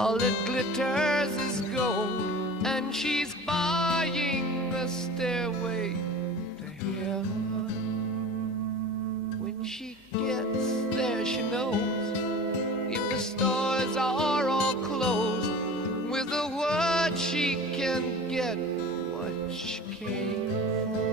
All that glitters is gold, and she's buying the stairway to heaven. When she gets there, she knows if the stores are all closed, with a word she can get what she came for.